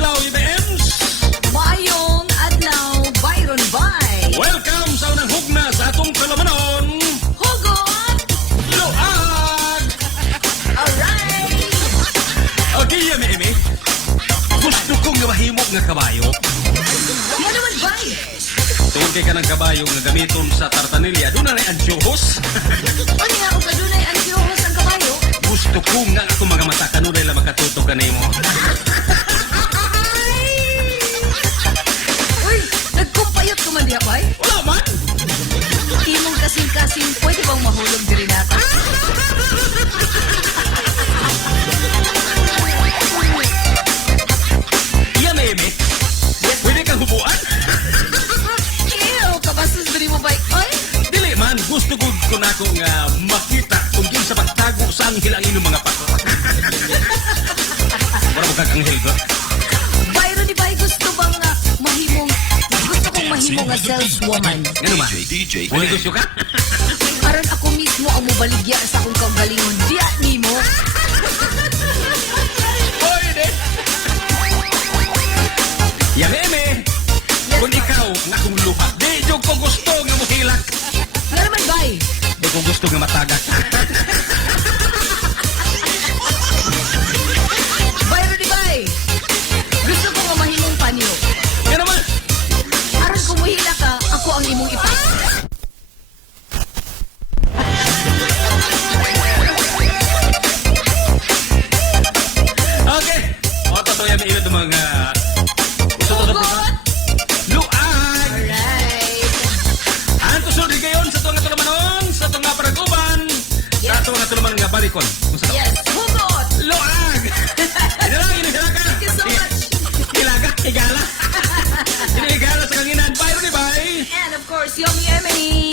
adlaw, IBMs! Mayong adlaw, Byron Bay. Welcome sa unang hugna sa atong kalamanon, Hugot! Luag! Alright! Okay, Eme. Gusto kong mahimok nga kabayo. Ano naman, Bay? Tungkol kay ka ng kabayo nga gamiton sa tartanilya, doon na rin ansyuhos. Ano nga, o kadunay ang sinuhos ang kabayo? Gusto ko nga ako mga mata kanunay lang makatuto ka na mo. Uy, nagkumpayot ko man diya, Bay? Wala man! Imong kasing-kasing, pwede bang mahulog diri nato? Iya, Eme. Pwede kang hubuan? Ew, kabastos ba mo, Bay? Ay, Dili man, gusto ko na akong makita kung yun sa pagtago sa anghel ang inyong mga pato. Para mo kakanghel ko. Byron, di Bay, gusto bang mahimong, gusto kong mahimong nga saleswoman. Ano man? Wala gusto ka? Aron ako mismo ang mubaligya sa akong kaugalingon. Diya ni mo. Pwede! Yan, Eme. Kung ikaw nga kong luha, di jog ko gusto nga muhilak. Nga naman, Bay? Di ko gusto nga matagak. Byron, di Bay? Gusto ko nga mahimong panyo. Yan naman. Aron kung muhila ka, ako ang imong ipas. Okay. O, totoo yan, Eme, itong mga... Gusto to na po ka? Luag! Alright. Ang tusod gayon sa itong nga tulamanon, sa itong nga paraguban, sa itong nga tulaman nga balikon. Kung sa Yes, hugot! Luag! Ito lang, inihilaka. Thank you so much. Ilaga, igala. Inihigala sa kanginan. Bye, Ronnie, bye. And of course, Yomi Emily.